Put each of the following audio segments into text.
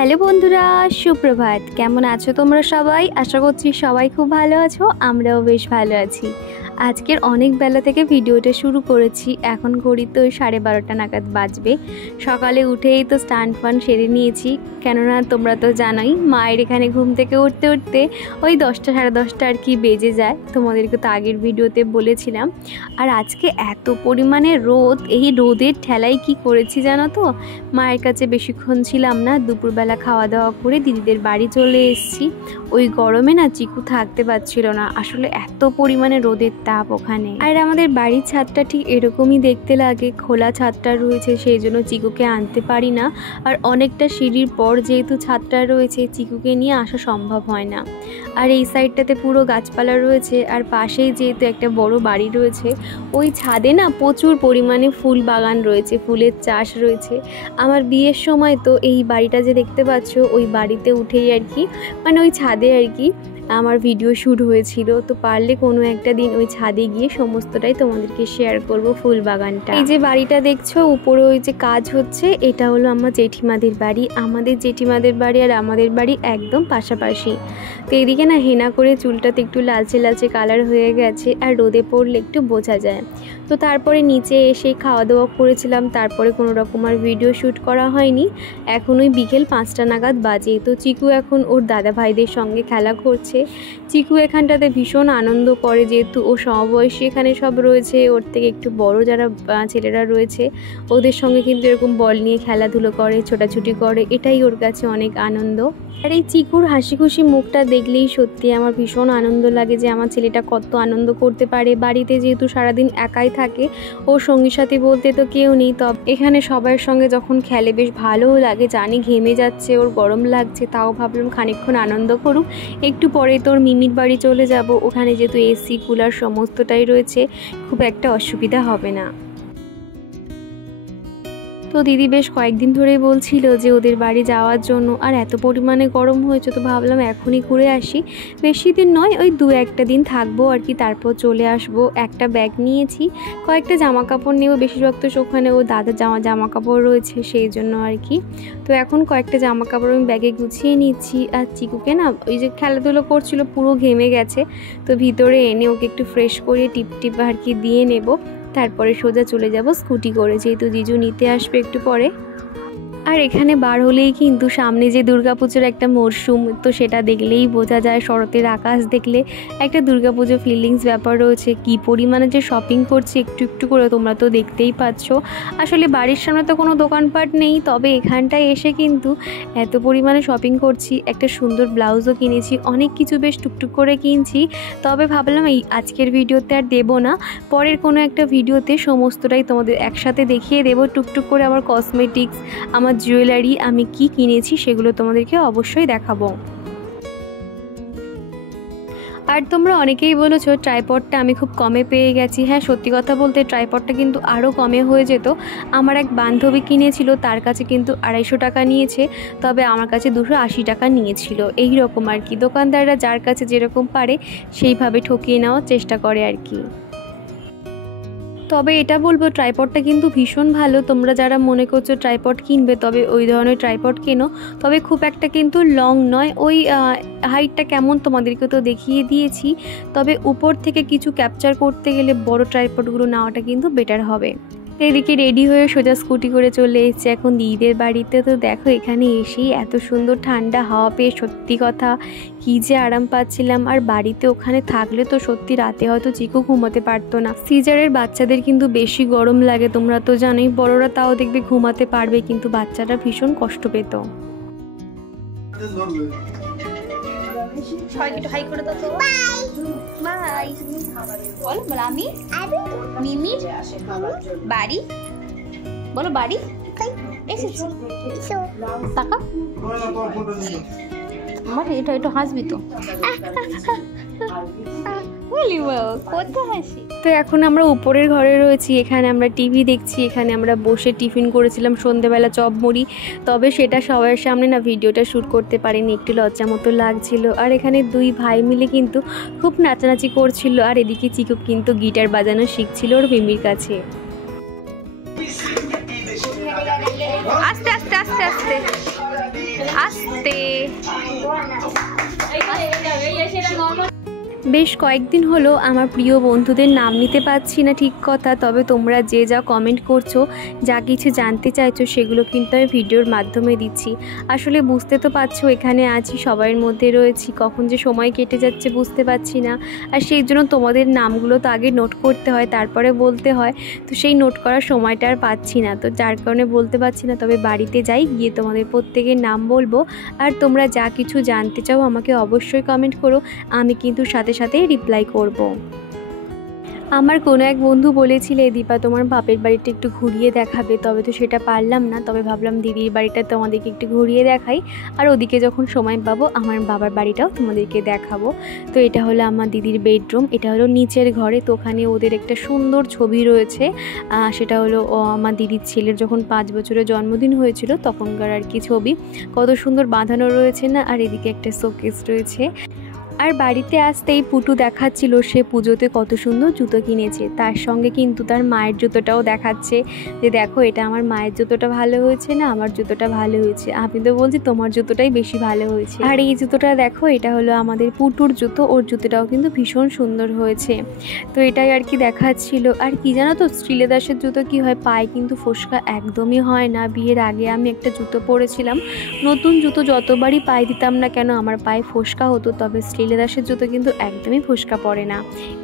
Hello বন্ধুরা, সুপ্রভাত। কেমন আছো তোমরা সবাই? আশা করছি সবাই খুব ভালো আছো, আমরাও বেশ ভালো আছি। আজকের অনেক বেলা থেকে ভিডিওটা শুরু করেছি। এখন ঘড়িতে ওই 12:30 নাগাদ বাজবে। সকালে উঠেই তো স্নান ফান সেরে নিয়েছি, কেননা তোমরা তো জানোই মায়ের এখানে ঘুম থেকে উঠতে উঠতে ওই 10টা সাড়ে 10টা আর কি বেজে যায়। তোমাদেরকে তো আগের ভিডিওতে বলেছিলাম। আর আজকে এত পরিমাণে রোদ, এই রোদের ঠেলায় কি করেছি জানো তো, মায়ের কাছে বেশিক্ষণ ছিলাম না। দুপুরবেলা খাওয়া দাওয়া করে দিদিদের বাড়ি চলে এসেছি। ওই গরমে না চিকু থাকতে পারছিল না, আসলে এত পরিমাণে রোদের তাপ ওখানে। আর আমাদের বাড়ির ছাদটা ঠিক এরকমই দেখতে লাগে, খোলা ছাদটা রয়েছে, সেই জন্য চিকুকে আনতে পারি না। আর অনেকটা সিঁড়ির পর যেহেতু ছাদটা রয়েছে, চিকুকে নিয়ে আসা সম্ভব হয় না। আর এই সাইডটাতে পুরো গাছপালা রয়েছে, আর পাশেই যেহেতু একটা বড় বাড়ি রয়েছে, ওই ছাদে না প্রচুর পরিমাণে ফুল বাগান রয়েছে, ফুলের চাষ রয়েছে। আমার বিয়ের সময় তো এই বাড়িটা যে দেখতে পাচ্ছ, ওই বাড়িতে উঠেই আর কি, মানে ওই ছাদে আর কি আমার ভিডিও শ্যুট হয়েছিল। তো পারলে কোনো একটা দিন ওই ছাদে গিয়ে সমস্তটাই তোমাদেরকে শেয়ার করব, ফুল বাগানটা। এই যে বাড়িটা দেখছো উপরে ওই যে কাজ হচ্ছে, এটা হলো আমার জেঠিমাদের বাড়ি। আমাদের জেঠিমাদের বাড়ি আর আমাদের বাড়ি একদম পাশাপাশি। তো এইদিকে না হেনা করে চুলটাতে একটু লালচে লালচে কালার হয়ে গেছে, আর রোদে পড়লে একটু বোঝা যায়। তো তারপরে নিচে এসে খাওয়া দাওয়া করেছিলাম, তারপরে কোনো রকম আর ভিডিও শ্যুট করা হয়নি। এখন ওই বিকেল 5টা নাগাদ বাজে। তো চিকু এখন ওর দাদা ভাইদের সঙ্গে খেলা করছে। চিকু এখানটাতে ভীষণ আনন্দ করে, যেহেতু ও সমবয়সী এখানে সব রয়েছে, ওর থেকে একটু বড় যারা ছেলেরা রয়েছে ওদের সঙ্গে কিন্তু এরকম বল নিয়ে খেলাধুলো করে, ছোটাছুটি করে, এটাই ওর কাছে অনেক আনন্দ। আর এই চিকুর হাসি খুশি মুখটা দেখলেই সত্যি আমার ভীষণ আনন্দ লাগে যে আমার ছেলেটা কত আনন্দ করতে পারে। বাড়িতে যেহেতু সারাদিন একাই থাকে, ওর সঙ্গী সাথী বলতে তো কেউ নেই, তবে এখানে সবার সঙ্গে যখন খেলে বেশ ভালোও লাগে। জানি ঘেমে যাচ্ছে, ওর গরম লাগছে, তাও ভাবলাম খানিকক্ষণ আনন্দ করুক। একটু পরে তোর মিমির বাড়ি চলে যাব, ওখানে যেহেতু এসি কুলার সমস্তটাই রয়েছে, খুব একটা অসুবিধা হবে না। তো দিদি বেশ কয়েকদিন ধরেই বলছিল যে ওদের বাড়ি যাওয়ার জন্য, আর এত পরিমাণে গরম হয়েছে তো ভাবলাম এখনই ঘুরে আসি। বেশি দিন নয়, ওই 2-1টা দিন থাকবো আর কি, তারপর চলে আসবো। একটা ব্যাগ নিয়েছি, কয়েকটা জামা কাপড় নেব, বেশিরভাগ তো ওখানে ও দাদার জামা কাপড় রয়েছে সেই জন্য আর কি। তো এখন কয়েকটা জামা কাপড় আমি ব্যাগে গুছিয়ে নিচ্ছি। আর চিকুকে না ওই যে খেলাধুলো করছিল পুরো ঘেমে গেছে, তো ভিতরে এনে ওকে একটু ফ্রেশ করে টিপ আর কি দিয়ে নেব, তারপরে সোজা চলে যাব স্কুটি করে, যেহেতু জিজু নিতে আসবে একটু পরে। আর এখানে বার হলেই কিন্তু সামনে যে দুর্গাপুজোর একটা মরশুম, তো সেটা দেখলেই বোঝা যায়, শরতের আকাশ দেখলে একটা দুর্গাপুজো ফিলিংস ব্যাপার রয়েছে। কি পরিমাণে যে শপিং করছি একটু একটু করে, তোমরা তো দেখতেই পাচ্ছ। আসলে বাড়ির সামনে তো কোনো দোকানপাট নেই, তবে এখানটায় এসে কিন্তু এত পরিমাণে শপিং করছি। একটা সুন্দর ব্লাউজও কিনেছি, অনেক কিছু বেশ টুকটুক করে কিনছি। তবে ভাবলাম এই আজকের ভিডিওতে আর দেবো না, পরের কোনো একটা ভিডিওতে সমস্তটাই তোমাদের একসাথে দেখিয়ে দেবো টুকটুক করে। আমার কসমেটিক্স, আমার জুয়েলারি, আমি কি কিনেছি সেগুলো তোমাদেরকে অবশ্যই দেখাবো। আর তোমরা অনেকেই বলেছো ট্রাইপডটা আমি খুব কমে পেয়ে গেছি। হ্যাঁ, সত্যি কথা বলতে ট্রাইপডটা কিন্তু আরও কমে হয়ে যেত। আমার এক বান্ধবী কিনেছিল, তার কাছে কিন্তু 250 টাকা নিয়েছে, তবে আমার কাছে 280 টাকা নিয়েছিল। এই রকম আর কি, দোকানদাররা যার কাছে যেরকম পারে সেইভাবে ঠকিয়ে নেওয়ার চেষ্টা করে আর কি। তবে এটা বলবো ট্রাইপডটা কিন্তু ভীষণ ভালো। তোমরা যারা মনে করছো ট্রাইপড কিনবে, তবে ওই ধরনের ট্রাইপড কেনো, তবে খুব একটা কিন্তু লং নয়। ওই হাইটটা কেমন তোমাদেরকে তো দেখিয়ে দিয়েছি, তবে উপর থেকে কিছু ক্যাপচার করতে গেলে বড় ট্রাইপডগুলো নেওয়াটা কিন্তু বেটার হবে। এদিকে রেডি হয়ে সোজা স্কুটি করে চলে এসেছে এখন দিদিদের বাড়িতে। তো দেখো এখানে এসেই এত সুন্দর ঠান্ডা হাওয়া পেয়ে সত্যি কথা কি যে আরাম পাচ্ছিলাম। আর বাড়িতে ওখানে থাকলে তো সত্যি রাতে হয়তো চিকু ঘুমাতে পারতো না। সিজারের বাচ্চাদের কিন্তু বেশি গরম লাগে, তোমরা তো জানোই। বড়রা তাও দেখবে ঘুমাতে পারবে, কিন্তু বাচ্চারা ভীষণ কষ্ট পেত। একটু হাই করে দাও তো। বাই। বল বল আমি মিমি বাড়ি, বলো বাড়ি এসেছি। টাকা আমার এটা একটু হাসবি তো। তো এখন আমরা উপরের ঘরে রয়েছি, এখানে আমরা টিভি দেখছি, এখানে আমরা বসে টিফিন করেছিলাম সন্ধ্যেবেলা চপ মুড়ি। তবে সেটা সবার সামনে না ভিডিওটা শ্যুট করতে পারিনি, একটু লজ্জা মতো লাগছিল। আর এখানে 2 ভাই মিলে কিন্তু খুব নাচানাচি করছিল। আর এদিকে চিকু কিন্তু গিটার বাজানো শিখছিল ওর মিমির কাছে। আস্তে আস্তে আস্তে আস্তে আস্তে। বেশ কয়েকদিন হলো আমার প্রিয় বন্ধুদের নাম নিতে পারছি না ঠিক কথা, তবে তোমরা যে যা কমেন্ট করছো, যা কিছু জানতে চাইছো সেগুলো কিন্তু আমি ভিডিওর মাধ্যমে দিচ্ছি। আসলে বুঝতে তো পারছো এখানে আছি, সবাইয়ের মধ্যে রয়েছি, কখন যে সময় কেটে যাচ্ছে বুঝতে পারছি না। আর সেই জন্য তোমাদের নামগুলো তো আগে নোট করতে হয়, তারপরে বলতে হয়। তো সেই নোট করার সময়টা আর পাচ্ছি না, তো যার কারণে বলতে পারছি না। তবে বাড়িতে যাই, গিয়ে তোমাদের প্রত্যেকের নাম বলবো। আর তোমরা যা কিছু জানতে চাও আমাকে অবশ্যই কমেন্ট করো, আমি কিন্তু সাথে সাথে রিপ্লাই করব। আমার কোনো এক বন্ধু বলেছিলে দীপা তোমার বাপের বাড়িটা একটু ঘুরিয়ে দেখাবে, তবে তো সেটা পারলাম না। তবে ভাবলাম দিদির বাড়িটা তোমাদেরকে একটু ঘুরিয়ে দেখাই, আর ওদিকে যখন সময় পাবো আমার বাবার বাড়িটাও তোমাদেরকে দেখাবো। তো এটা হলো আমার দিদির বেডরুম, এটা হলো নিচের ঘরে। তো ওখানে ওদের একটা সুন্দর ছবি রয়েছে, সেটা হলো আমার দিদির ছেলের যখন 5 বছরের জন্মদিন হয়েছিল তখনকার আর কি ছবি। কত সুন্দর বাঁধানো রয়েছে না। আর এদিকে একটা শোকেস রয়েছে। আর বাড়িতে আসতেই পুটু দেখাচ্ছিল সে পুজোতে কত সুন্দর জুতো কিনেছে, তার সঙ্গে কিন্তু তার মায়ের জুতোটাও দেখাচ্ছে যে দেখো এটা আমার মায়ের জুতোটা ভালো হয়েছে না আমার জুতোটা ভালো হয়েছে। আমি তো বলছি তোমার জুতোটাই বেশি ভালো হয়েছে। আর এই জুতোটা দেখো, এটা হলো আমাদের পুটুর জুতো, ওর জুতোটাও কিন্তু ভীষণ সুন্দর হয়েছে। তো এটাই আর কি দেখাচ্ছিল। আর কি জানো তো, শ্রীলেদাসের জুতো কি হয়, পায়ে কিন্তু ফোসকা একদমই হয় না। বিয়ের আগে আমি একটা জুতো পরেছিলাম, নতুন জুতো যতবারই পায়ে দিতাম না কেন আমার পায়ে ফোসকা হতো, তবে শ্রীলেদাসের জুতো কিন্তু একদমই ফোসকা পড়ে না।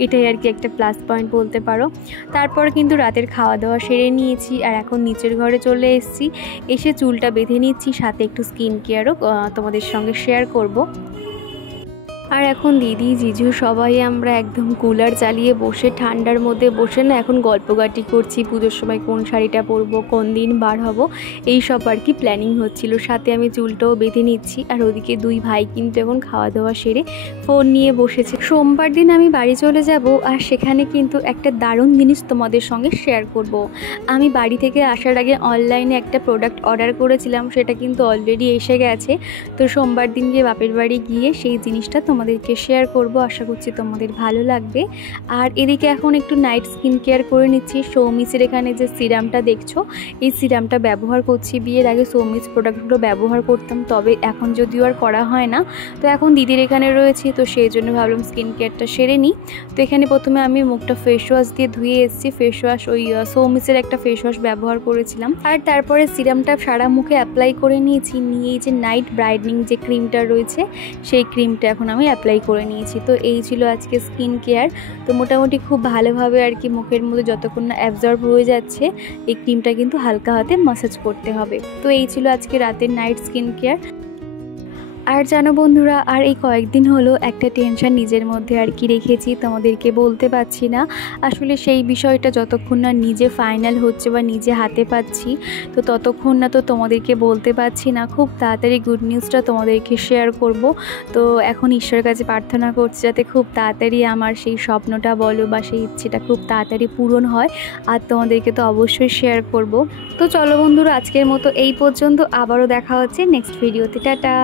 এটাই আর কি একটা প্লাস পয়েন্ট বলতে পারো। তারপর কিন্তু রাতের খাওয়া দাওয়া সেরে নিয়েছি, আর এখন নিচের ঘরে চলে এসেছি। এসে চুলটা বেঁধে নিচ্ছি, সাথে একটু স্কিন কেয়ারও তোমাদের সঙ্গে শেয়ার করব। আর এখন দিদি জিজু সবাই আমরা একদম কুলার চালিয়ে বসে ঠান্ডার মধ্যে বসে না এখন গল্পগাটি করছি, পুজোর সময় কোন শাড়িটা পরবো, কোন দিন বার হব, এই সব আর কি প্ল্যানিং হচ্ছিল। সাথে আমি চুলটাও বেঁধে নিচ্ছি। আর ওদিকে দুই ভাই কিন্তু এখন খাওয়া দাওয়া সেরে ফোন নিয়ে বসেছে। সোমবার দিন আমি বাড়ি চলে যাব, আর সেখানে কিন্তু একটা দারুণ জিনিস তোমাদের সঙ্গে শেয়ার করব। আমি বাড়ি থেকে আসার আগে অনলাইনে একটা প্রোডাক্ট অর্ডার করেছিলাম, সেটা কিন্তু অলরেডি এসে গেছে। তো সোমবার দিন গিয়ে বাপের বাড়ি গিয়ে সেই জিনিসটা তোমাদেরকে শেয়ার করব, আশা করছি তোমাদের ভালো লাগবে। আর এদিকে এখন একটু নাইট স্কিন কেয়ার করে নিচ্ছি। সৌমিসের এখানে যে সিরামটা দেখছো, এই সিরামটা ব্যবহার করছি। বিয়ের আগে সৌমিস প্রোডাক্টগুলো ব্যবহার করতাম, তবে এখন যদিও আর করা হয় না। তো এখন দিদির এখানে রয়েছি, তো সেই জন্য ভাবলাম স্কিন কেয়ারটা সেরে নিই। তো এখানে প্রথমে আমি মুখটা ফেস ওয়াশ দিয়ে ধুয়ে এসেছি। ফেস ওয়াশ ওই সৌমিসের একটা ফেস ওয়াশ ব্যবহার করেছিলাম। আর তারপরে সিরামটা সারা মুখে অ্যাপ্লাই করে নিয়েছি। নিয়ে এই যে নাইট ব্রাইটনিং যে ক্রিমটা রয়েছে, সেই ক্রিমটা এখন আমি অ্যাপ্লাই করে নিয়েছি। তো এই ছিল আজকে স্কিন কেয়ার। তো মোটামুটি খুব ভালোভাবে আর কি মুখের মধ্যে যতক্ষণ না অ্যাবজর্ব হয়ে যাচ্ছে এই ক্রিমটা কিন্তু হালকা হাতে ম্যাসাজ করতে হবে। তো এই ছিল আজকে রাতের নাইট স্কিন কেয়ার। আর জানো বন্ধুরা, আর এই কয়েকদিন হলো একটা টেনশন নিজের মধ্যে আর কি রেখেছি, তোমাদেরকে বলতে পারছি না। আসলে সেই বিষয়টা যতক্ষণ না নিজে ফাইনাল হচ্ছে বা নিজে হাতে পাচ্ছি, তো ততক্ষণ না তো তোমাদেরকে বলতে পারছি না। খুব তাড়াতাড়ি গুড নিউজটা তোমাদেরকে শেয়ার করব। তো এখন ঈশ্বরের কাছে প্রার্থনা করছি যাতে খুব তাড়াতাড়ি আমার সেই স্বপ্নটা বলো বা সেই ইচ্ছেটা খুব তাড়াতাড়ি পূরণ হয়, আর তোমাদেরকে তো অবশ্যই শেয়ার করব। তো চলো বন্ধুরা, আজকের মতো এই পর্যন্ত। আবারও দেখা হচ্ছে নেক্সট ভিডিওতে। টাটা।